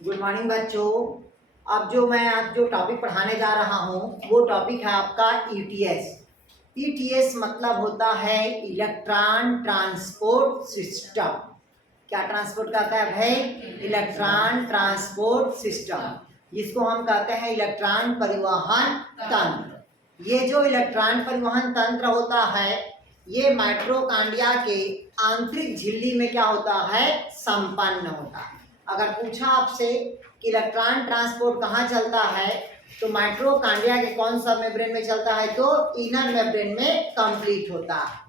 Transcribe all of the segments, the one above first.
Good morning बच्चों। अब मैं आज जो टॉपिक पढ़ाने जा रहा हूँ वो टॉपिक है आपका ईटीएस। ईटीएस मतलब होता है इलेक्ट्रॉन ट्रांसपोर्ट सिस्टम। क्या ट्रांसपोर्ट करता है भाई? इलेक्ट्रॉन ट्रांसपोर्ट सिस्टम, जिसको हम कहते हैं इलेक्ट्रॉन परिवहन तंत्र। ये जो इलेक्ट्रॉन परिवहन तंत्र होता है ये माइटोकॉन्ड्रिया के आंतरिक झिल्ली में क्या होता है? संपन्न होता है। अगर पूछा आपसे कि इलेक्ट्रॉन ट्रांसपोर्ट कहाँ चलता है तो माइटोकॉन्ड्रिया के कौन सा मेम्ब्रेन में चलता है? तो इनर मेम्ब्रेन में कंप्लीट होता है।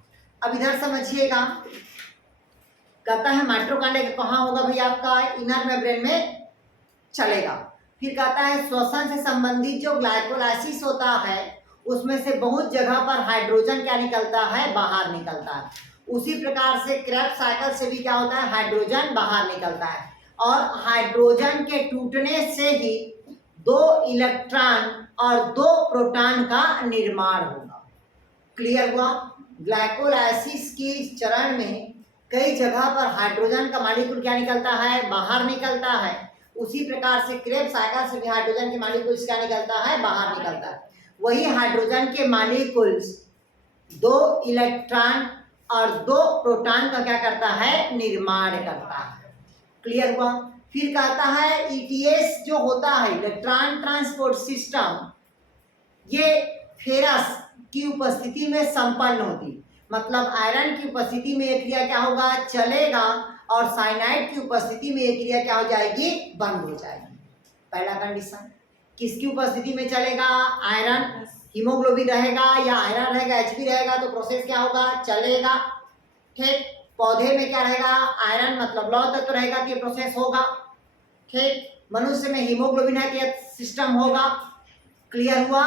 अब इधर समझिएगा, कहता है माइटोकॉन्ड्रिया के कहाँ होगा भाई? आपका इनर मेम्ब्रेन में चलेगा। फिर कहता है श्वसन से संबंधित जो ग्लाइकोलाइसिस होता है उसमें से बहुत जगह पर हाइड्रोजन क्या निकलता है? बाहर निकलता है। उसी प्रकार से क्रेब्स साइकिल से भी क्या होता है? हाइड्रोजन बाहर निकलता है और हाइड्रोजन के टूटने से ही 2 इलेक्ट्रॉन और 2 प्रोटॉन का निर्माण होगा। क्लियर हुआ? ग्लाइकोलाइसिस के चरण में कई जगह पर हाइड्रोजन का मॉलिक्यूल क्या निकलता है? बाहर निकलता है। उसी प्रकार से क्रेब्स साइकिल से भी हाइड्रोजन के मॉलिक्यूल्स क्या निकलता है? बाहर निकलता है। वही हाइड्रोजन के मॉलिक्यूल्स 2 इलेक्ट्रॉन और 2 प्रोटॉन का क्या करता है? निर्माण करता है। क्लियर हुआ? फिर कहता है ईटीएस जो होता है इलेक्ट्रॉन ट्रांसपोर्ट सिस्टम, ये फेरस की उपस्थिति में संपन्न होती, मतलब आयरन की उपस्थिति में ये क्रिया क्या होगा? चलेगा और साइनाइड की उपस्थिति में ये क्रिया क्या हो जाएगी? बंद हो जाएगी। पहला कंडीशन। किसकी उपस्थिति में चलेगा? आयरन, हीमोग्लोबिन रहेगा या आयरन रहेगा, एचबी रहेगा तो प्रोसेस क्या होगा? चलेगा। ठीक। पौधे में क्या रहेगा? आयरन मतलब लौह तत्व रहेगा कि प्रोसेस होगा। ठीक। मनुष्य में हीमोग्लोबिन है कि सिस्टम होगा। क्लियर हुआ?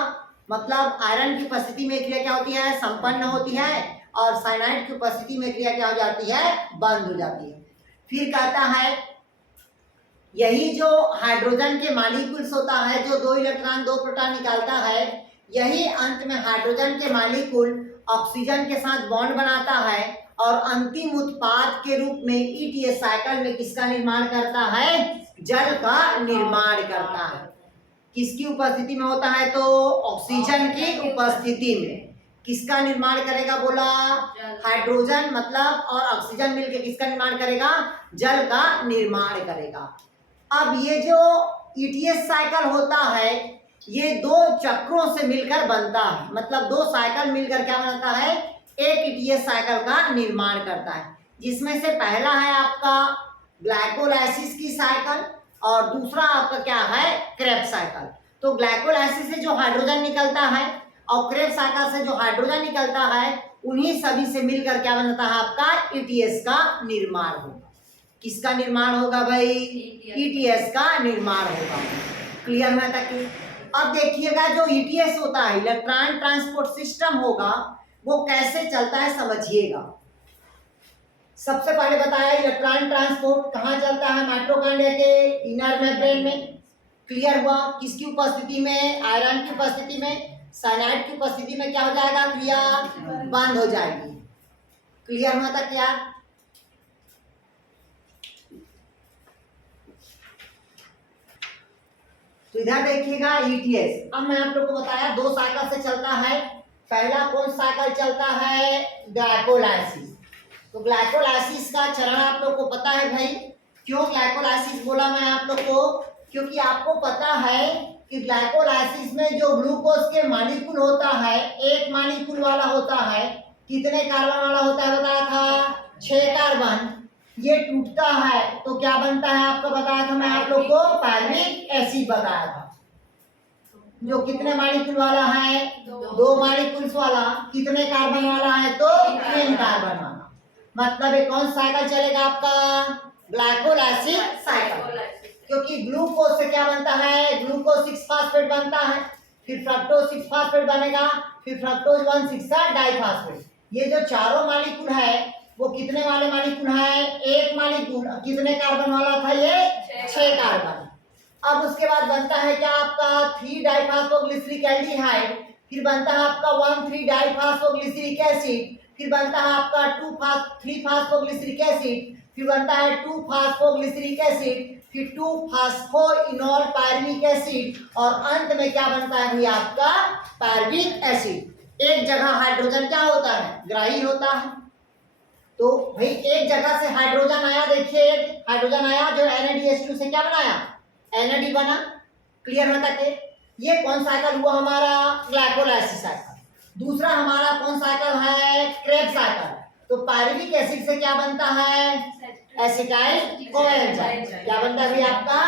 मतलब आयरन की उपस्थिति में क्रिया क्या होती है? संपन्न होती है और साइनाइड की उपस्थिति में क्रिया क्या हो जाती है? बंद हो जाती है। फिर कहता है यही जो हाइड्रोजन के मॉलिक्यूल्स होता है जो 2 इलेक्ट्रॉन 2 प्रोटॉन निकालता है, यही अंत में हाइड्रोजन के मॉलिक्यूल ऑक्सीजन के साथ बॉन्ड बनाता है और अंतिम उत्पाद के रूप में ईटीएस साइकिल में किसका निर्माण करता है? जल का निर्माण करता है। किसकी उपस्थिति में होता है? तो ऑक्सीजन की उपस्थिति में। किसका निर्माण करेगा बोला? हाइड्रोजन मतलब और ऑक्सीजन मिलकर किसका निर्माण करेगा? जल का निर्माण करेगा। अब ये जो ईटीएस साइकिल होता है ये 2 चक्रों से मिलकर बनता है, मतलब 2 साइकिल मिलकर क्या बनाता है? एक ईटीएस साइकिल का निर्माण करता है, जिसमें से पहला है आपका ग्लाइकोलाइसिस की साइकिल और दूसरा आपका क्या है? Krebs cycle. तो ग्लाइकोलाइसिस से जो हाइड्रोजन निकलता है और क्रेब्स साइकिल से जो हाइड्रोजन निकलता है उन्हीं सभी से मिलकर क्या बनता है? आपका ईटीएस का निर्माण होगा। किसका निर्माण होगा भाई? ईटीएस का निर्माण होगा। क्लियर है तक? अब देखिएगा जो ईटीएस होता है इलेक्ट्रॉन ट्रांसपोर्ट सिस्टम होगा वो कैसे चलता है समझिएगा। सबसे पहले बताया इलेक्ट्रॉन ट्रांसपोर्ट कहाँ चलता है? माइटोकॉन्ड्रिया के इनर मेम्ब्रेन में। क्लियर हुआ? किसकी उपस्थिति में? आयरन की उपस्थिति में। साइनाइड की उपस्थिति में क्या हो जाएगा? क्रिया बंद हो जाएगी। क्लियर हुआ तक यार? तो इधर देखिएगा ईटीएस। अब मैं आप लोग को बताया 2 साइकिल से चलता है। पहला कौन साइकिल चलता है? ग्लाइकोलाइसिस। तो ग्लाइकोलाइसिस का चरण आप लोग को पता है भाई। क्यों ग्लाइकोलाइसिस बोला मैं आप लोग को? क्योंकि आपको पता है कि ग्लाइकोलाइसिस में जो ग्लूकोज के मॉलिक्यूल होता है, एक मॉलिक्यूल वाला होता है, कितने कार्बन वाला होता है बताया था? 6 कार्बन। ये टूटता है तो क्या बनता है? आपको बताया था मैं आप लोग को, पैल्मिक एसिड बताया था। जो कितने मॉलिक्यूल वाला है? 2 मॉलिक्यूल्स वाला। कितने कार्बन वाला है? तो 3 कार्बन वाला। मतलब ये कौन साइकिल चलेगा आपका? Glycolysis cycle. क्योंकि ग्लूकोज से क्या बनता है? ग्लूकोज 6 फास्फेट बनता है, फिर फ्रक्टोज 6 फास्फेट बनेगा, फिर फ्रक्टोज 1,6 डाइफास्फेट। ये जो चारों मॉलिक्यूल है वो कितने वाले मॉलिक्यूल है? एक मॉलिक्यूल। कितने कार्बन वाला था ये? 6 कार्बन। अब उसके बाद बनता है क्या आपका? 3 डाइफास्फोग्लिसरिक एल्डिहाइड, फिर बनता है आपका 1,3 डाइफास्फोग्लिसरिक एसिड, फिर बनता है आपका 3 फास्फोग्लिसरिक एसिड, फिर बनता है 2-फास्फोग्लिसरिक एसिड, फिर 2-फास्फोइनोल पायरुविक एसिड, और अंत में क्या बनता है भाई आपका पायरुविक एसिड। एक जगह हाइड्रोजन क्या होता है, ग्राही होता है। तो भाई एक जगह से हाइड्रोजन आया, देखिए हाइड्रोजन आया जो NADH2 से क्या बनाया, NAD बना। क्लियर होता है? ये कौन साइकिल हुआ हमारा, ग्लाइकोलाइसिस साइकिल। दूसरा हमारा कौन साइकिल है, क्रेब्स साइकिल। तो पायरुविक एसिड से क्या बनता है, एसिटाइल कोएंजाइम। क्या बनता है भाई आपका,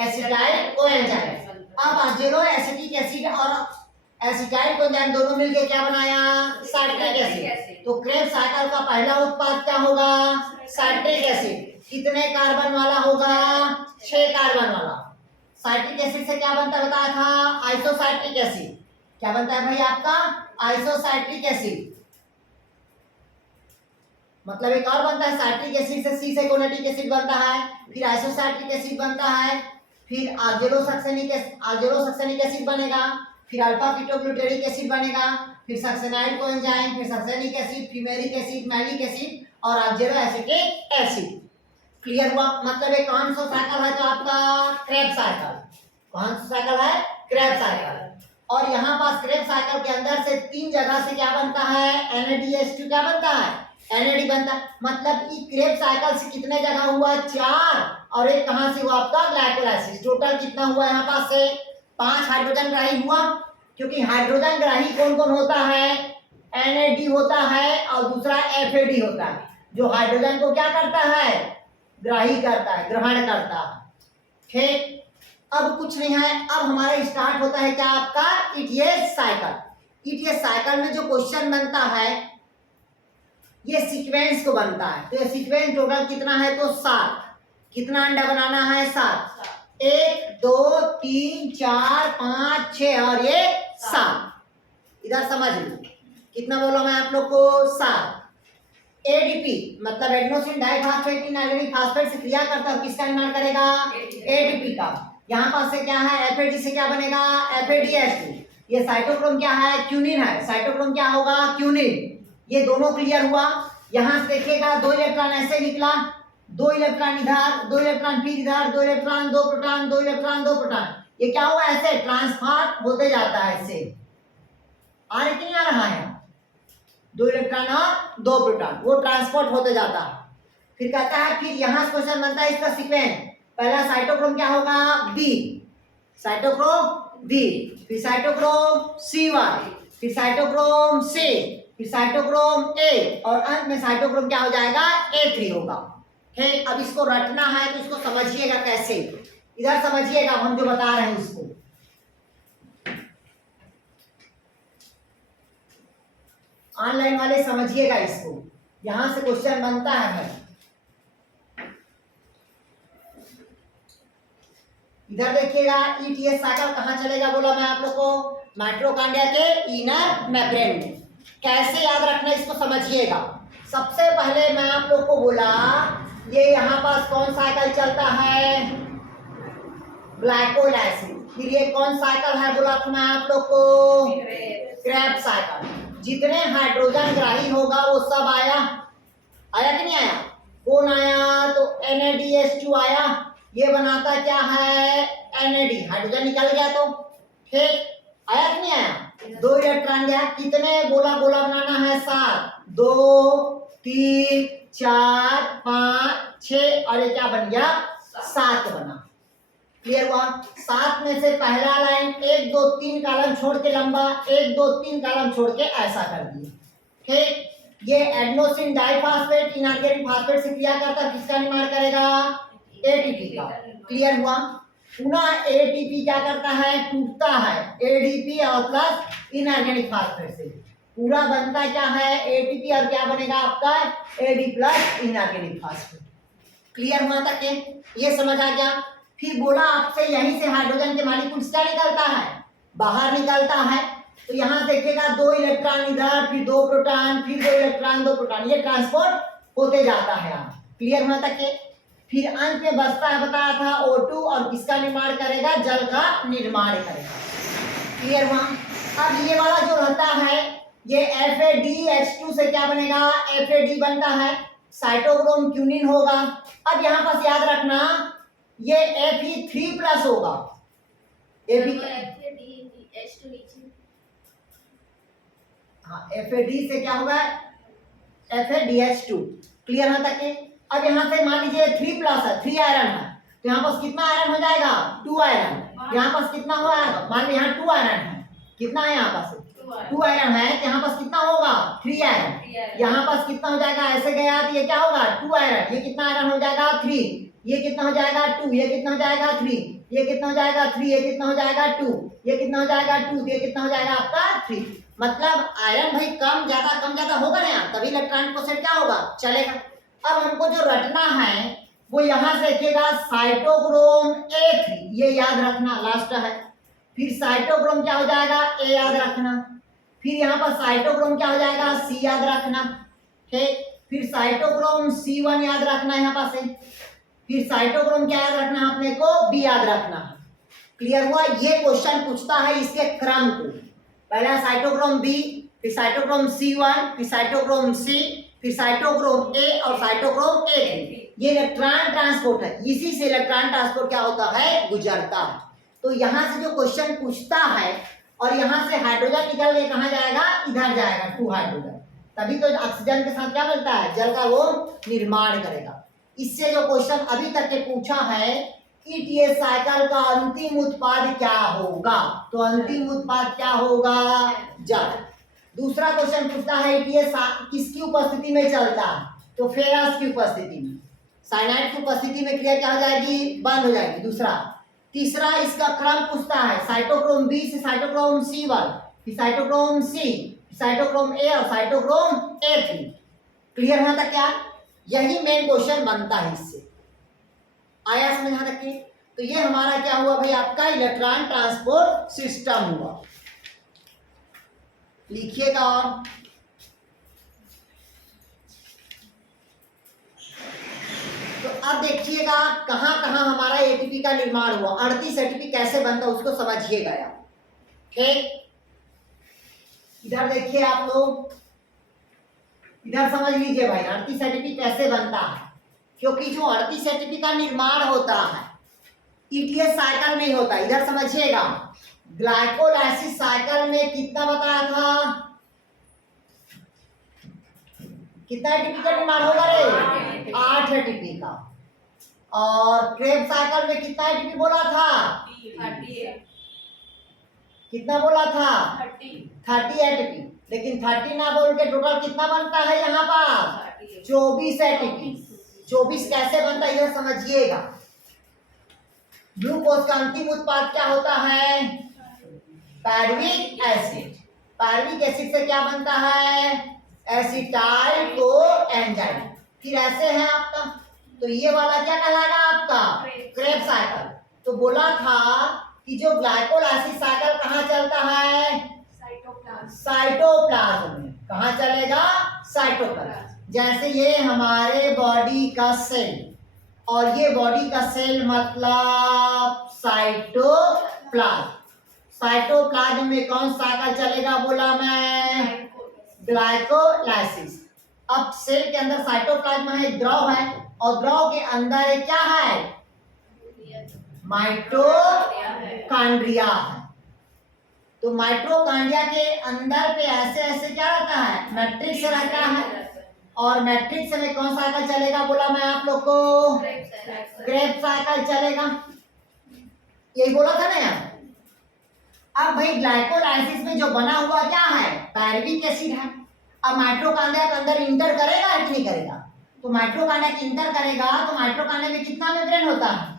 एसिटाइल कोएंजाइम। अब अजेलो एसिटिक एसिड और एसिटाइल कोएंजाइम दोनों मिलके क्या बनाया, साइट्रिक एसिड। तो क्रेब्स साइकिल का पहला उत्पाद क्या होगा, साइट्रिक एसिड। कितने कार्बन वाला होगा, 6 कार्बन वाला। साइट्रिक एसिड से क्या बनता है बताया था, आइसोसाइट्रिक एसिड। क्या बनता है भाई आपका, आइसोसाइट्रिक एसिड। मतलब एक और बनता है साइट्रिक एसिड से सी सेकोनेटिक एसिड बनता है, फिर आइसोसाइट्रिक एसिड बनता है, फिर आर्जेलोसक्सेनिक एसिड बनेगा, फिर अल्फा कीटोग्लूटेरिक एसिड बनेगा, फिर सक्सेनाइल कोएंजाइम, फिर succinic acid, fumaric acid, malic acid और आर्जेलो एसिटिक एसिड। क्लियर हुआ? मतलब एक कौन सा साइकिल है तो आपका क्रेब्स साइकिल। कौन सा साइकिल है, क्रेब्स साइकिल। और यहाँ पास क्रेब्स साइकिल के अंदर से 3 जगह से क्या बनता है, NADH2 क्या बनता है, NAD बनता है। मतलब ये क्रेब्स साइकिल से कितने जगह हुआ, 4, और एक कहां से हुआ आपका ग्लाइकोलाइसिस। टोटल कितना हुआ यहाँ पास से 5 हाइड्रोजन ग्राही हुआ। क्योंकि हाइड्रोजन ग्राही कौन कौन होता है, NAD होता है और दूसरा FAD होता है, जो हाइड्रोजन को क्या करता है, ग्राही करता है, ग्रहण करता है। ठीक, अब कुछ नहीं है, अब हमारा स्टार्ट होता है क्या आपका ETS साइकिल। ETS साइकिल में जो क्वेश्चन बनता है ये सीक्वेंस को बनता है। तो ये सीक्वेंस टोटल कितना है तो 7। कितना अंडा बनाना है, 7। 1 2 3 4 5 6 और ये 7। इधर समझ लो कितना बोला मैं आप लोग को, 7। ADP मतलब एडेनोसिन डाइफॉस्फेट इनऑर्गेनिक फास्फेट से क्रिया करता है, किसका निर्माण करेगा, ADP का। यहाँ पास से क्या है, FAD से क्या बनेगा, FADH2। ये साइटोक्रोम क्या है, क्यूनिन है। साइटोक्रोम क्या होगा, क्यूनिन। ये दोनों क्लियर हुआ। यहाँ से देखिएगा 2 इलेक्ट्रॉन ऐसे निकला, 2 इलेक्ट्रॉन इधर, 2 इलेक्ट्रॉन फिर इधर, 2 इलेक्ट्रॉन 2 प्रोटॉन, 2 इलेक्ट्रॉन 2 प्रोटॉन। ये क्या हुआ, ऐसे ट्रांसफर होते जाता है। ऐसे आ रहा कि नहीं आ रहा है, 2 इलेक्ट्रॉन और 2 प्रोटॉन वो ट्रांसपोर्ट होते जाता है। फिर कहता है, फिर यहाँ से क्वेश्चन बनता है इसका सीक्वेंस। पहला साइटोक्रोम क्या होगा, B, साइटोक्रोम B, फिर साइटोक्रोम C1, फिर साइटोक्रोम C, फिर साइटोक्रोम A, और अंत में साइटोक्रोम क्या हो जाएगा, A3 होगा। ठीक, अब इसको रटना है तो इसको समझिएगा कैसे, इधर समझिएगा हम जो बता रहे हैं इसको। ऑनलाइन वाले समझिएगा इसको, यहां से क्वेश्चन बनता है। इधर देखिएगा ETS साइकिल कहां चलेगा बोला मैं आप लोग को, माइटोकॉन्ड्रिया के इनर मेम्ब्रेन में। कैसे याद रखना इसको समझिएगा। सबसे पहले मैं आप लोग को बोला ये यहाँ पास कौन साइकिल चलता है, ग्लाइकोलाइसिस। फिर ये कौन साइकिल है बोला था मैं आप लोग को, क्रेब्स साइकिल। जितने हाइड्रोजन ग्राही होगा वो सब आया, आया कि नहीं आया, कौन आया तो NADH2 आया। ये बनाता क्या है, NAD, हाइड्रोजन निकल गया तो ठीक, आया कि नहीं आया। 2 इलेक्ट्रॉन गया, कितने गोला गोला बनाना है, 7, 2 3 4 5 6 और ये क्या बन गया, 7 बना। क्लियर हुआ। 7 में से पहला लाइन 1 2 3 कॉलम छोड़ के लंबा, 1 2 3 कॉलम छोड़ के ऐसा कर दिया। ठीक, ये एडेनोसिन डाइफॉस्फेट इनऑर्गेनिक फास्फेट से क्रिया करता है, किसका निर्माण करेगा, ATP का। क्लियर हुआ। पुनः ATP क्या करता है, टूटता है ADP और प्लस इनऑर्गेनिक फास्फेट से। पूरा बनता क्या है, ATP और क्या बनेगा आपका, AD plus inorganic phosphate. Clear हुआ तक ये समझ आ गया। फिर बोला आपसे यहीं से हाइड्रोजन के मॉलिक्यूल्स क्या निकलता है, बाहर निकलता है। तो यहाँ देखिएगा 2 इलेक्ट्रॉन इधर, फिर 2 प्रोटॉन, फिर 2 इलेक्ट्रॉन 2 प्रोटॉन, ये ट्रांसपोर्ट होते जाता है। क्लियर हुआ तक। फिर अंत में बचता है बताया था O2 और किसका निर्माण करेगा, जल का निर्माण करेगा। क्लियर हुआ। अब ये वाला जो रहता है ये FADH2 से क्या बनेगा, FAD बनता है। साइटोक्रोम क्यूनिन होगा। अब यहाँ पर याद रखना ये Fe3+ होगा। हाँ, FAD से क्या होगा, FADH2। क्लियर है तक के? अब यहाँ से मान लीजिए 3+ है, 3 आयरन है, तो यहाँ पर कितना आयरन हो जाएगा, 2 आयरन। यहाँ पर कितना हुआ, मान लीजिए यहाँ 2 आयरन है, कितना है यहाँ पर 2 आयरन है, तो यहाँ पर कितना होगा 3 आयरन। यहाँ पर कितना हो जाएगा, ऐसे गया तो ये क्या होगा 2 आयरन, ये कितना आयरन हो जाएगा 3, ये कितना हो जाएगा 2, ये कितना हो जाएगा 3, ये कितना हो जाएगा 3, ये कितना हो जाएगा 2, ये कितना हो जाएगा 2, ये कितना हो जाएगा आपका 3। मतलब आयरन भाई कम ज्यादा होगा ना यार, तभी इलेक्ट्रॉन को सेट क्या होगा, चलेगा। अब हमको जो रटना है वो यहाँ से देखिएगा साइटोक्रोम A3, ये याद रखना लास्ट है। फिर साइटोक्रोम क्या हो जाएगा, A याद रखना। फिर यहाँ पर साइटोक्रोम क्या हो जाएगा, C याद रखना। ठीक, फिर साइटोक्रोम C1 याद रखना यहाँ पर से। फिर साइटोक्रोम क्या याद रखना आपने को, B याद रखना। क्लियर हुआ? ये क्वेश्चन पूछता है इसके क्रम को, पहला साइटोक्रोम B, फिर साइटोक्रोम C1, फिर साइटोक्रोम C, फिर साइटोक्रोम A और साइटोक्रोम A3। ये इलेक्ट्रॉन ट्रांसपोर्ट है, इसी से इलेक्ट्रॉन ट्रांसपोर्ट क्या होता है, गुजरता है। तो यहाँ से जो क्वेश्चन पूछता है और यहाँ से हाइड्रोजन निकल के कहाँ जाएगा, इधर जाएगा 2 हाइड्रोजन, तभी तो ऑक्सीजन के साथ क्या मिलता है, जल का वो निर्माण करेगा। इससे जो क्वेश्चन अभी तक के पूछा है ETS साइकिल का अंतिम उत्पाद क्या होगा, तो अंतिम उत्पाद क्या होगा, जल। दूसरा क्वेश्चन पूछता है ETS किसकी उपस्थिति में चलता है, तो फेरस की उपस्थिति में। साइनाइड की उपस्थिति में क्रिया क्या हो जाएगी, बंद हो जाएगी। दूसरा, तीसरा इसका क्रम पूछता है साइटोक्रोम B से साइटोक्रोम C1, फिर साइटोक्रोम C, साइटोक्रोम A और साइटोक्रोम A3। क्लियर है तक क्या? यही मेन क्वेश्चन बनता है इससे। आया समझ यहाँ तक? तो ये हमारा क्या हुआ भाई, आपका इलेक्ट्रॉन ट्रांसपोर्ट सिस्टम हुआ। लिखिएगा और तो अब देखिएगा कहां कहां हमारा एटीपी का निर्माण हुआ, 38 एटीपी कैसे बनता है उसको समझिएगा यार। ठीक, इधर देखिए आप लोग, इधर समझ लीजिए भाई 38 एटीपी कैसे बनता है, क्योंकि जो 38 एटीपी का निर्माण होता है ETS साइकिल में ही होता है। इधर समझिएगा, ग्लाइकोलाइसिस साइकिल में कितना बताया था, कितना एटीपी का निर्माण होगा रे, 8 एटीपी का। और क्रेब साइकिल में कितना एटीपी बोला था, 30, कितना बोला था, 30 एटीपी, लेकिन 30 ना बोल के टोटल कितना बनता है यहाँ पर, 24 एटीपी। 24 कैसे बनता है इधर समझिएगा। ग्लूकोज का अंतिम उत्पाद क्या होता है, पायरुविक एसिड। पायरुविक एसिड से क्या बनता है, एसिटाइल को एंजाइम। फिर ऐसे है आपका, तो ये वाला क्या कहलाएगा आपका, क्रेब साइकिल। तो बोला था कि जो ग्लाइकोलाइसिस साइकिल कहाँ चलता है, साइटोप्लाज्म में। कहाँ चलेगा, साइटोप्लाज्म। जैसे ये हमारे बॉडी का सेल और ये बॉडी का सेल मतलब साइटोप्लाज्म। साइटोप्लाज्म में कौन साइकिल चलेगा बोला मैं, ग्लाइकोलाइसिस। अब सेल के अंदर साइटोप्लाज्म है, द्रव है, और द्रव के अंदर क्या है, माइटोकॉन्ड्रिया है। तो माइटोकॉन्ड्रिया के अंदर पे ऐसे ऐसे क्या रहता है, मैट्रिक्स रहता है, और मैट्रिक्स में कौन सा साइकिल चलेगा बोला मैं आप लोग को, क्रेब साइकिल चलेगा। यही बोला था ना यार। अब भाई ग्लाइकोलाइसिस में जो बना हुआ क्या है, पायरुविक एसिड है। अब माइटोकॉन्ड्रिया के अंदर इंटर करेगा कि नहीं करेगा, तो माइटोकॉन्ड्रिया के इंटर करेगा तो माइटोकॉन्ड्रिया में कितना मेम्ब्रेन होता है,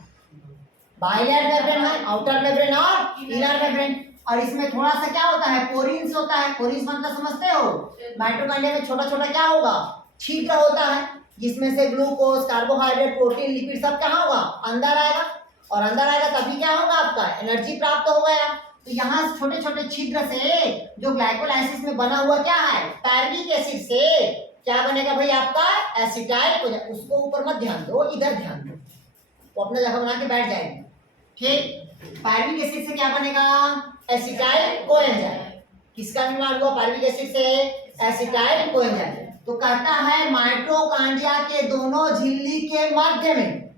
बाइलेयर मेम्ब्रेन है, आउटर मेम्ब्रेन और इनर मेम्ब्रेन। और इसमें थोड़ा सा क्या होता है, पोरिन्स होता है। पोरिन्स मतलब समझते हो, माइटोकॉन्ड्रिया में छोटा छोटा क्या होगा, छिद्र होता है, जिसमें से ग्लूकोज, कार्बोहाइड्रेट, प्रोटीन, लिपिड सब कहाँ होगा, अंदर आएगा। और अंदर आएगा तभी क्या होगा, आपका एनर्जी प्राप्त होगा यार। तो यहाँ छोटे छोटे छिद्र से जो ग्लाइकोलाइसिस में बना हुआ क्या है, पायरुविक एसिड से क्या बनेगा भाई आपका, एसिटाइल। उसको ऊपर मत ध्यान दो, इधर ध्यान दो, वो अपना जगह बना के बैठ जाएगी। ठीक, पायरुविक एसिड से क्या बनेगा, एसिटाइल कोएंजाइम। किसका निर्माण हुआ पायरुविक एसिड से, एसिटाइल कोएंजाइम। तो कहता है माइटोकॉन्ड्रिया के दोनों झिल्ली के मध्य में,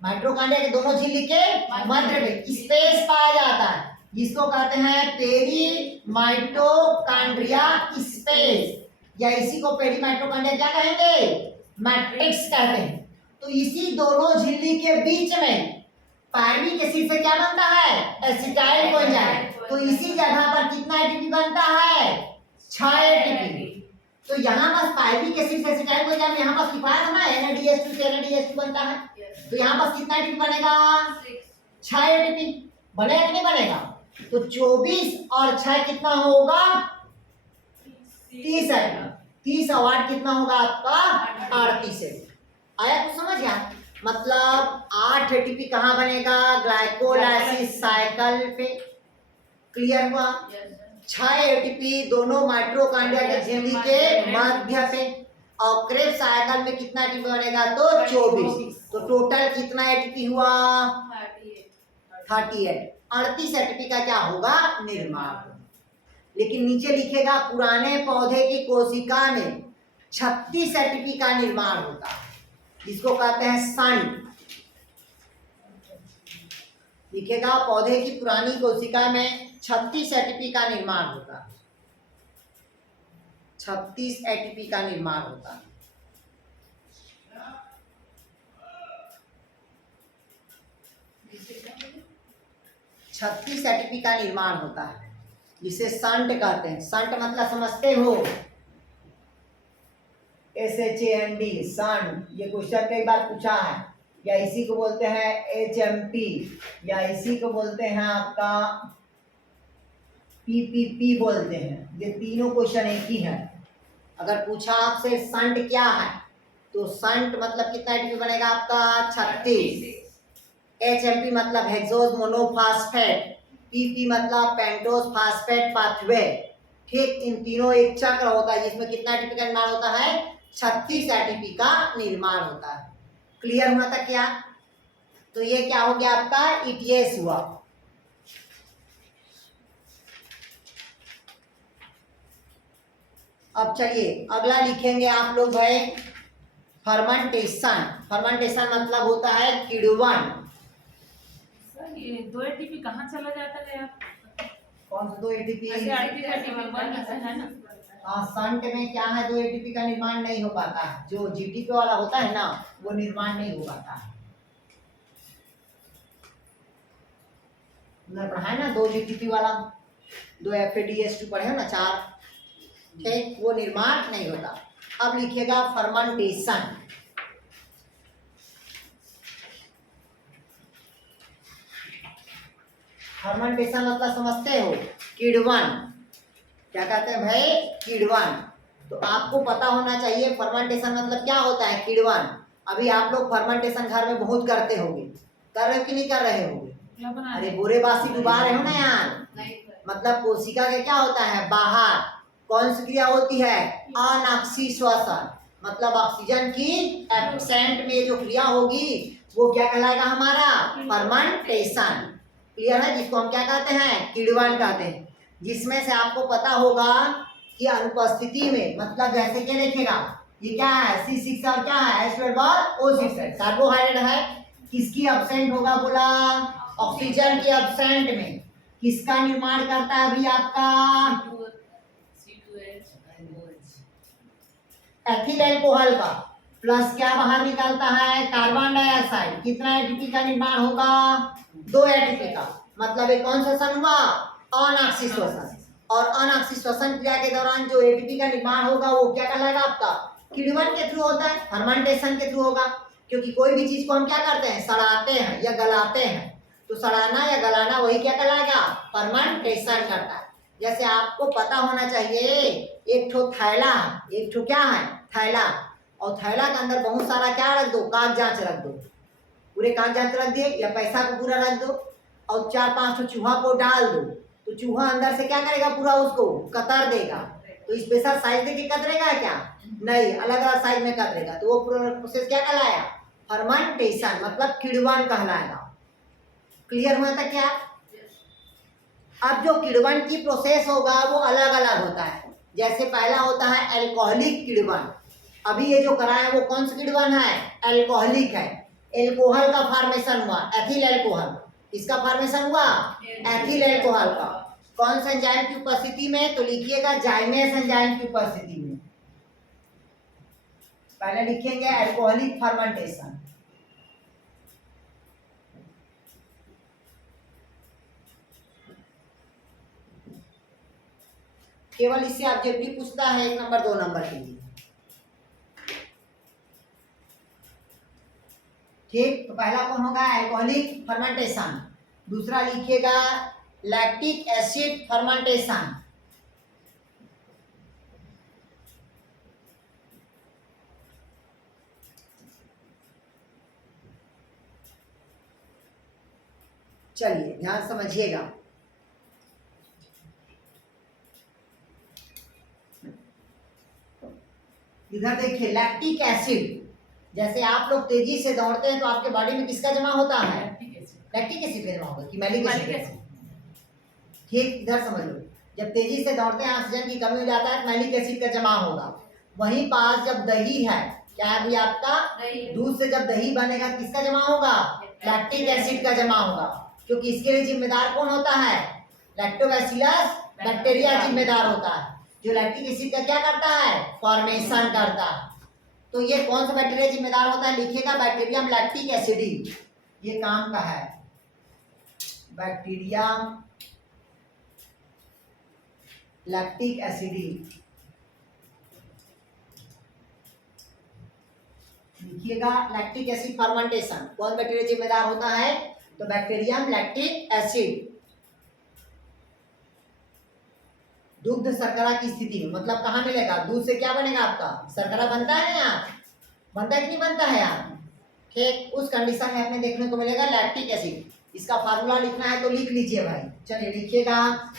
माइटोकॉन्ड्रिया के दोनों झिल्ली के मध्य में स्पेस पाया जाता है, जिसको कहते हैं पेरी माइटोकॉन्ड्रिया स्पेस, या इसी को पेरी माइटोकॉन्ड्रिया क्या कहेंगे, मैट्रिक्स कहते हैं। तो इसी दोनों झिल्ली के बीच में पायरुविक एसिड से क्या बनता है, एसिटाइल कोएंजाइम। तो इसी जगह पर कितना एटीपी बनता है, 6 एटीपी। तो यहाँ बस पायरुविक एसिड से एसिटाइल कोएंजाइम यहाँ बस लिखवाया था ना, NADH2 से NADH2 बनता है। तो यहाँ बस कितना एटीपी बनेगा, 6 एटीपी बनेगा कि नहीं बनेगा। तो 24 और 6 कितना होगा, 30 एटीपी। 30 और 8 कितना होगा आपका, 38 एटीपी। आया कुछ समझ गया, मतलब 8 एटीपी कहाँ बनेगा, ग्लाइकोलाइसिस साइकिल पे। क्लियर हुआ। 6 एटीपी दोनों माइटोकॉन्ड्रिया के झिल्ली के मध्य पे, और क्रेब्स साइकिल में कितना एटीपी बनेगा, तो 24। तो टोटल कितना एटीपी हुआ, 38। 38 एटीपी का क्या होगा, निर्माण। लेकिन नीचे लिखेगा पुराने पौधे की कोशिका में 36 एटीपी का निर्माण होता है, जिसको कहते हैं संट। लिखेगा पौधे की पुरानी कोशिका में 36 एटीपी का निर्माण होता है, 36 एटीपी का निर्माण होता है। छत्तीस एटीपी का निर्माण होता है, जिसे संट कहते हैं। संट मतलब समझते हो, SHAND संट। ये क्वेश्चन कई बार पूछा है, या इसी को बोलते हैं HMP, या इसी को बोलते हैं आपका PPP बोलते हैं। ये तीनों क्वेश्चन एक ही है। अगर पूछा आपसे संट क्या है, तो संट मतलब कितना एटीपी बनेगा आपका, 36। HMP मतलब हेक्सोज मोनोफॉस्फेट, PP मतलब पेंटोज फास्फेट पाथवे। ठीक, इन तीनों एक चक्र होता है जिसमें कितना एटीपी का निर्माण होता है, 36 एटीपी का निर्माण होता है। क्लियर हुआ था क्या। तो ये क्या हो गया आपका, ETS हुआ। अब चलिए अगला लिखेंगे आप लोग भाई, फर्मेंटेशन। फर्मेंटेशन मतलब होता है किण्वन। सर ये 2 एटीपी कहाँ चला जाता है आप? कौन सा 2 एटीपी, ऐसे एटीपी है ना। हाँ, संट में क्या है, 2 एटीपी का निर्माण नहीं हो पाता है। जो GTP वाला होता है ना, वो निर्माण नहीं हो पाता है। पढ़ा है ना 2 GTP वाला, 2 FADH2 पढ़े हो ना, 4। ठीक, वो निर्माण नहीं होता। अब लिखिएगा फर्मेंटेशन। फर्मेंटेशन मतलब समझते हो, किण्वन। क्या कहते हैं भाई, किण्वन। तो आपको पता होना चाहिए फर्मेंटेशन मतलब क्या होता है, किण्वन। अभी आप लोग फर्मेंटेशन घर में बहुत करते होंगे, कर रहे हो कि नहीं कर रहे होंगे। अरे बोरेबासी डुबा रहे हो ना यार। मतलब कोशिका के क्या होता है, बाहर कौन सी क्रिया होती है, अनऑक्सी श्वसन। मतलब ऑक्सीजन की एब्सेंट में जो क्रिया होगी वो क्या कहलाएगा हमारा, फर्मेंटेशन। क्लियर है, जिसको हम क्या कहते हैं, किण्वन कहते हैं। जिसमें से आपको पता होगा कि अनुपस्थिति में, मतलब जैसे क्या लिखेगा, ये क्या है, C6 और क्या है, H12O6 है, कार्बोहाइड्रेट है। किसकी एब्सेंट होगा बोला, ऑक्सीजन की एब्सेंट में किसका निर्माण करता है अभी आपका, एथिल अल्कोहल का। प्लस क्या बाहर निकलता है, कार्बन डाइऑक्साइड। कितना एटीपी का निर्माण होगा, 2 एटीपी का। मतलब एक कौन श्वसन हुआ, अनऑक्सी श्वसन। और अनऑक्सी श्वसन क्रिया के दौरान जो एटीपी का निर्माण होगा वो क्या कहलाएगा आपका, किण्वन के थ्रू होता है, फर्मेंटेशन के थ्रू होगा। क्योंकि कोई भी चीज को हम क्या करते हैं, सड़ाते हैं या गलाते हैं, तो सड़ाना या गलाना वही क्या कहलाएगा, फर्मेंटेशन करता है। जैसे आपको पता होना चाहिए, एक ठो थैला, एक ठो क्या है, थैला। और थैला के अंदर बहुत सारा क्या रख दो, कागजात रख दो। पूरे कागजात रख दिए या पैसा को पूरा रख दो, और 4-5 ठो चूहा को डाल दो, तो चूहा अंदर से क्या करेगा, पूरा उसको कतर देगा। तो स्पेशल साइज देके कतरेगा क्या, नहीं, अलग अलग साइज में कतरेगा। तो वो पूरा प्रोसेस क्या कहलाया, फर्मेंटेशन, मतलब किण्वन कहलाएगा। क्लियर हुआ था क्या। अब जो किण्वन की प्रोसेस होगा वो अलग अलग होता है। जैसे पहला होता है अल्कोहलिक किण्वन, अभी ये जो करा है वो कौन सा कीटवन है? एल्कोहलिक है। एल्कोहल का फॉर्मेशन हुआ, एथिल एल्कोहल। किसका फॉर्मेशन हुआ? एथिल एल्कोहल का। कौन सा एंजाइम की उपस्थिति में? तो लिखिएगा जाइमेस एंजाइम की उपस्थिति में। पहले लिखेंगे एल्कोहलिक फर्मेंटेशन। केवल इससे ऑब्जेक्टिव पूछता है 1 नंबर 2 नंबर के लिए। ठीक, तो पहला कौन होगा? Alcoholic fermentation. दूसरा लिखिएगा लैक्टिक एसिड फर्मेंटेशन। चलिए ध्यान समझिएगा। इधर देखिए लैक्टिक एसिड, जैसे आप लोग तेजी से दौड़ते हैं तो आपके बॉडी में किसका जमा होता है? लैक्टिक एसिड का जमा होगा कि मैलिक एसिड? ठीक, इधर समझ लो। जब तेजी से दौड़ते हैं ऑक्सीजन की कमी हो जाता है, मैलिक एसिड का जमा होगा। वहीं पास जब दही है, क्या है अभी आपका? दूध से जब दही बनेगा किसका जमा होगा? लैक्टिक एसिड का जमा होगा। क्योंकि इसके लिए जिम्मेदार कौन होता है? लैक्टोबैसिलस बैक्टीरिया जिम्मेदार होता है, जो लैक्टिक एसिड का क्या करता है? फॉर्मेशन करता है। तो ये कौन सा बैक्टीरिया जिम्मेदार होता है? लिखिएगा बैक्टीरियम लैक्टिक एसिडी। ये काम का है बैक्टीरियम लैक्टिक एसिडी। लिखिएगा लैक्टिक एसिड फर्मेंटेशन कौन बैक्टीरिया जिम्मेदार होता है? तो बैक्टीरियम लैक्टिक एसिड। दुग्ध शर्करा की स्थिति में, मतलब कहाँ मिलेगा? दूध से क्या बनेगा आपका? शर्करा बनता है यहाँ, बनता है कि नहीं बनता है यहाँ? ठीक, उस कंडीशन में हमें देखने को मिलेगा लैक्टिक एसिड। इसका फार्मूला लिखना है तो लिख लीजिए भाई। चलिए लिखिएगा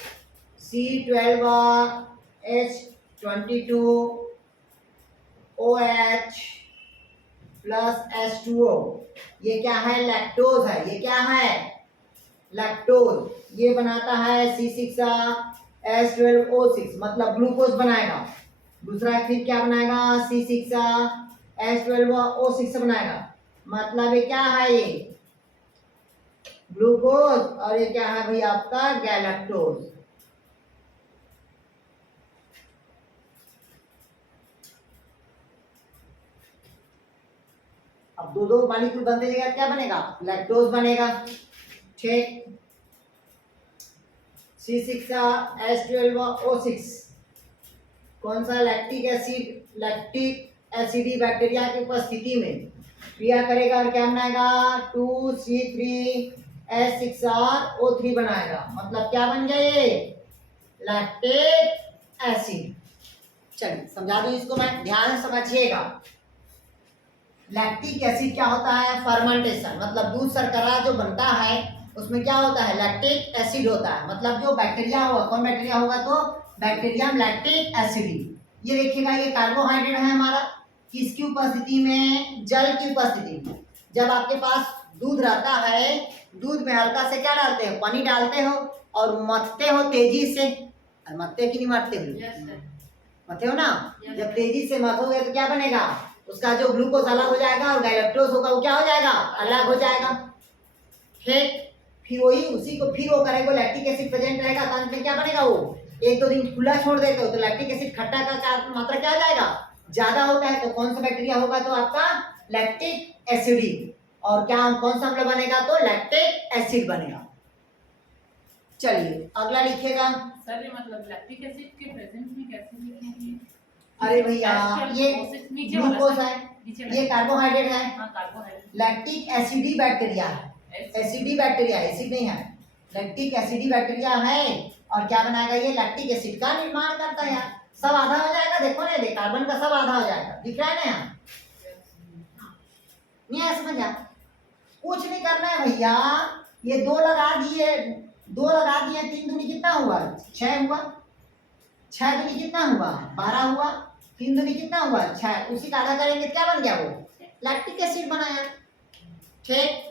C12H22OH प्लस H2O। ये क्या है? लैक्टोज है। ये क्या है? लैक्टोज। ये बनाता है C6H12O6, मतलब ग्लूकोज बनाएगा। दूसरा फिर क्या बनाएगा? C6H12O6 बनाएगा, मतलब ये क्या है? ये ग्लूकोज। और ये क्या है भाई आपका? गैलेक्टोज। अब दो दो मॉलिक्यूल बनते जाएगा, क्या बनेगा? लैक्टोज बनेगा। ठीक, C6H12O6 कौन सा? Lactic acid. Lactic ACD bacteria की उपस्थिति में क्रिया करेगा और क्या बनाएगा? 2C3H6RO3 बनाएगा, मतलब क्या बन गया? ये लैक्टिक एसिड। चलिए समझा दूं इसको मैं, ध्यान से समझिएगा। लैक्टिक एसिड क्या होता है? फर्मेंटेशन, मतलब दूध शर्करा जो बनता है उसमें क्या होता है? लैक्टिक एसिड होता है। मतलब जो बैक्टीरिया होगा, कौन बैक्टीरिया होगा? तो बैक्टीरियम लैक्टिक एसिडी। ये देखिएगा ये कार्बोहाइड्रेट है हमारा, किसकी उपस्थिति में? जल की उपस्थिति में। जब आपके पास दूध रहता है, दूध में हल्का से क्या डालते हो? पानी डालते हो और मथते हो तेजी से। मथते कि नहीं मथते हो? मथते हो ना? जब तेजी से मथोगे तो क्या बनेगा? उसका जो ग्लूकोज अलग हो जाएगा और गैलेक्टोज होगा वो क्या हो जाएगा? अलग हो जाएगा। ठीक, फिर वही उसी को फिर वो करेगा, लैक्टिक एसिड प्रेजेंट रहेगा तो अंत में क्या बनेगा? वो 1-2 दिन खुला छोड़ देते हो तो लैक्टिक एसिड खट्टा का मात्रा क्या हो जाएगा? ज्यादा होता है। तो कौन सा बैक्टीरिया होगा? तो आपका लैक्टिक एसिडी। और क्या कौन सा अम्ल बनेगा? तो लैक्टिक एसिड बनेगा। चलिए अगला लिखिएगा। सर ये मतलब लैक्टिक एसिड के प्रेजेंस में कैसे लिखेंगे? अरे भैया ये ग्लूकोज है, ये कार्बोहाइड्रेट है। हाँ, कार्बोहाइड्रेट। लैक्टिक एसिडी बैक्टीरिया है। एसिडी बैक्टीरिया, एसिड नहीं है, लैक्टिक एसिडी बैक्टीरिया है। और क्या बनाएगा? ये लैक्टिक एसिड का निर्माण करता है। यार सब आधा हो जाएगा, देखो ना, देख कार्बन का सब आधा हो जाएगा, दिख रहा है ना यहाँ? नहीं आया समझ? कुछ नहीं करना है भैया, ये 2 लगा दिए, 3 दूनी कितना हुआ? 6 हुआ। 6 दूनी कितना हुआ? 12 हुआ। 3 दूनी कितना हुआ? 6। उसी का आधा करेंगे क्या बन गया? वो लैक्टिक एसिड बनाया। ठीक,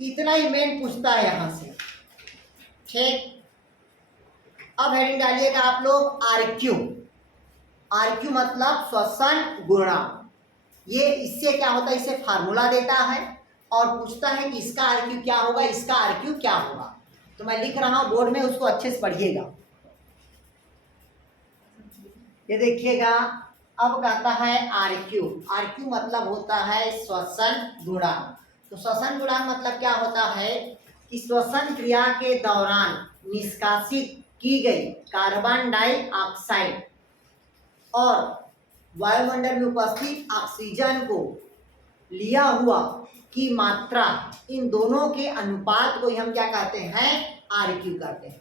इतना ही मेन पूछता है यहां से। ठीक, अब हेडिंग डालिएगा आप लोग आरक्यू। RQ मतलब श्वसन गुणांक। ये इससे क्या होता है, इसे फार्मूला देता है और पूछता है कि इसका RQ क्या होगा, इसका RQ क्या होगा। तो मैं लिख रहा हूँ बोर्ड में, उसको अच्छे से पढ़िएगा। ये देखिएगा, अब कहता है RQ। RQ मतलब होता है श्वसन गुणांक। तो श्वसन गुणांक मतलब क्या होता है कि श्वसन क्रिया के दौरान निष्कासित की गई कार्बन डाइऑक्साइड और वायुमंडल में उपस्थित ऑक्सीजन को लिया हुआ की मात्रा, इन दोनों के अनुपात को ही हम क्या कहते हैं, RQ कहते हैं।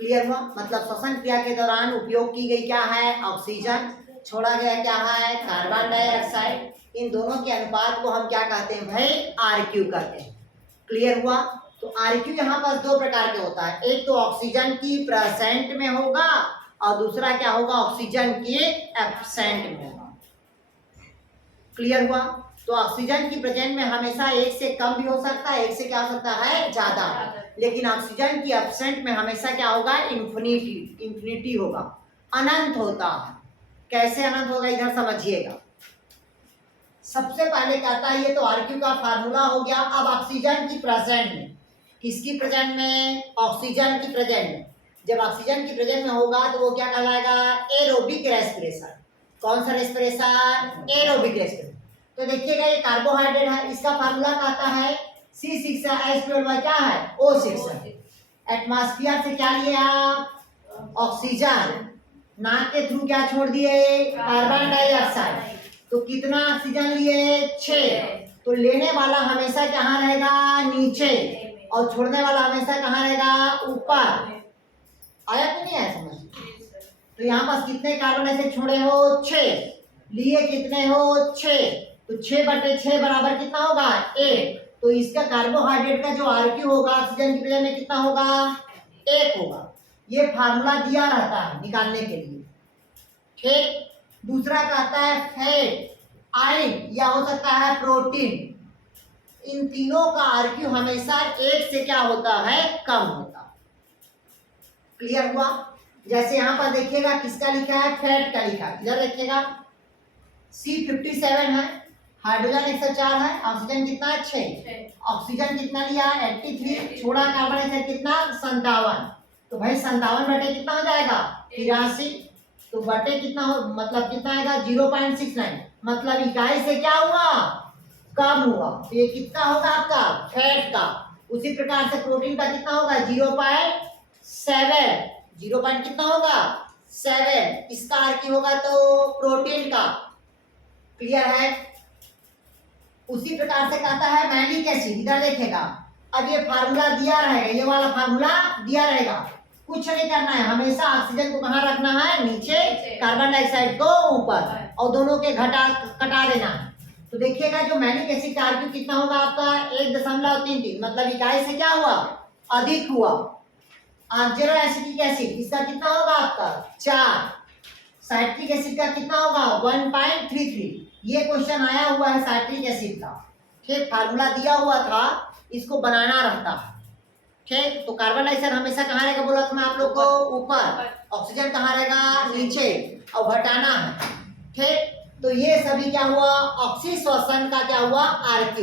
क्लियर हुआ? मतलब श्वसन क्रिया के दौरान उपयोग की गई क्या है, ऑक्सीजन, छोड़ा गया क्या है, कार्बन डाइऑक्साइड, इन दोनों के अनुपात को हम क्या कहते हैं भाई, RQ कहते हैं। क्लियर हुआ? तो RQ यहाँ पर दो प्रकार के होता है, एक तो ऑक्सीजन की प्रेजेंट में होगा और दूसरा क्या होगा, ऑक्सीजन के एब्सेंट में होगा। क्लियर हुआ? तो ऑक्सीजन की प्रेजेंट में हमेशा एक से कम भी हो सकता है, एक से क्या हो सकता है, ज्यादा। लेकिन ऑक्सीजन की एब्सेंट में हमेशा क्या होगा, इन्फिनिटी होगा, अनंत होता है। कैसे अनंत होगा, इधर समझिएगा। सबसे पहले कहता है, ये तो RQ का फार्मूला हो गया। अब ऑक्सीजन की प्रेजेंट में, किसकी प्रेजेंट में, ऑक्सीजन की प्रेजेंट में। जब ऑक्सीजन की प्रेजेंट में होगा तो वो क्या कहलाएगा, एरोबिक रेस्पिरेशन। कौन सा रेस्पिरेशन, एरोबिक रेस्पिरेशन। तो देखिएगा, ये कार्बोहाइड्रेट है, इसका फार्मूला कहता है C6H12 क्या है, O6 है। एटमॉस्फेयर से क्या लिया, ऑक्सीजन, नाक के थ्रू क्या छोड़ दिए, कार्बन डाइऑक्साइड। तो कितना ऑक्सीजन लिए, 6। तो लेने वाला हमेशा कहाँ रहेगा, नीचे, और छोड़ने वाला हमेशा कहाँ रहेगा, ऊपर। आया कि नहीं आया समझ? तो यहाँ पास कितने कार्बन ऐसे छोड़े हो, 6, लिए कितने हो, 6। तो 6/6 बराबर कितना होगा, 1। तो इसका कार्बोहाइड्रेट का जो RQ होगा ऑक्सीजन की प्रेजेंट में कितना होगा, 1 होगा। ये फार्मूला दिया रहता है निकालने के लिए। ठीक। दूसरा कहता है फैट, आयरन या हो सकता है प्रोटीन। इन तीनों का RQ हमेशा 1 से क्या होता है, कम होता है। क्लियर हुआ? जैसे यहाँ पर देखिएगा किसका लिखा है, फैट का लिखा है। इधर देखिएगा C57 है, हाइड्रोजन 104 है, ऑक्सीजन कितना है, 6। ऑक्सीजन कितना लिया, 83, छोड़ा कार्बन डाइऑक्साइड कितना, 57। तो भाई 57 बटे कितना हो जाएगा, 83। तो बटे कितना हो, मतलब कितना आएगा, 0.69। मतलब इकाई से क्या हुआ, कम हुआ। तो ये कितना होगा आपका, फैट का। उसी प्रकार से प्रोटीन का कितना होगा, 0.7। 0 कितना होगा, 7। इसका RQ होगा तो प्रोटीन का। क्लियर है? उसी प्रकार से कहता है मैलिक एसिड। इधर देखेगा, अब ये फार्मूला दिया रहेगा, ये वाला फार्मूला दिया रहेगा। कुछ नहीं करना है, हमेशा ऑक्सीजन को कहाँ रखना है, नीचे, कार्बन डाइऑक्साइड को ऊपर, और दोनों के कटा देना है। तो देखिएगा जो मैलिक एसिड का RQ कितना होगा आपका, 1.33। मतलब इकाई से क्या हुआ, अधिक हुआ। ऑक्जेलो एसिटिक एसिड, इसका कितना होगा आपका, 4। साइट्रिक एसिड का कितना होगा, 1.33। ये क्वेश्चन आया हुआ है साइट्रिक एसिड का। ठीक, फार्मूला दिया हुआ था, इसको बनाना रहता है। ठीक, तो कार्बन डाइऑक्साइड हमेशा कहाँ रहेगा, बोला था मैं आप लोग को, ऊपर। ऑक्सीजन कहाँ रहेगा, नीचे, और घटाना है। ठीक, तो ये सभी क्या हुआ, ऑक्सी श्वसन का क्या हुआ, RQ।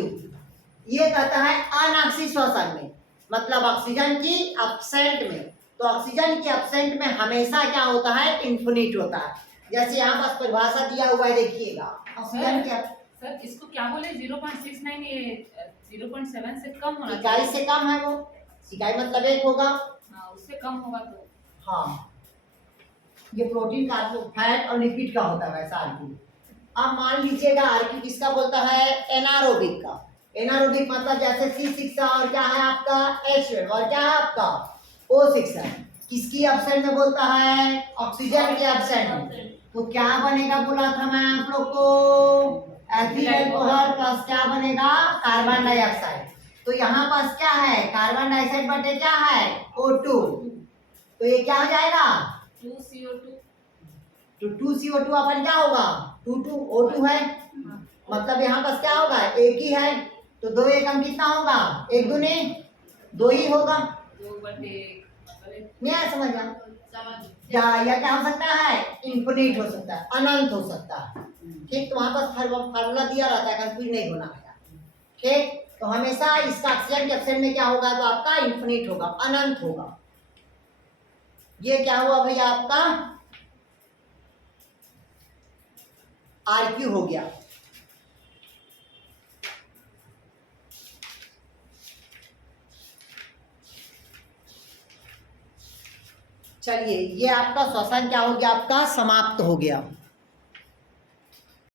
ये कहता है अनऑक्सी श्वसन में, मतलब ऑक्सीजन की एब्सेंट में। तो ऑक्सीजन की एब्सेंट में हमेशा क्या होता है, इन्फिनिट होता है। जैसे यहाँ पास परिभाषा दिया हुआ है, देखिएगा ऑक्सीजन की। सर इसको क्या बोले, 0.69, ये 0.7 से कम होना इकाई से कम है वो, इकाई मतलब 1 होगा। हाँ, उससे कम होगा तो। हाँ, ये प्रोटीन का फैट और लिपिड का होता है वैसा RQ। अब मान लीजिएगा RQ किसका बोलता है, एनारोबिक का। एनारोबिक मतलब जैसे C6 और क्या है आपका, H12 और क्या है आपका, O6 है। किसकी एब्सेंट में बोलता है, ऑक्सीजन के एब्सेंट में। तो क्या बनेगा, बोला था मैं आप लोग को, एथिल अल्कोहल प्लस क्या बनेगा, कार्बन डाइऑक्साइड। तो यहाँ पास क्या है, कार्बन डाइऑक्साइड बटे क्या है, O2। तो ये क्या हो जाएगा, 2CO2। तो 2CO2 अपन क्या होगा, 2O2 है। मतलब यहाँ पास क्या होगा, एक ही है। तो 2 एकम कितना होगा, 1 दूनी 2 ही होगा। 2/1 मतलब नहीं आया समझ में? या क्या हो सकता है, इन्फिनिट हो सकता है, अनंत हो सकता है। ठीक, तो वहां पर फार्मूला दिया रहता है, कंफ्यूज नहीं होना है। ठीक, तो हमेशा इसका ऑक्सीजन कैप्शन में क्या होगा, तो आपका इन्फिनिट होगा, अनंत होगा। ये क्या हुआ भैया, आपका RQ हो गया। चलिए, ये आपका श्वसन क्या हो गया, आपका समाप्त हो गया।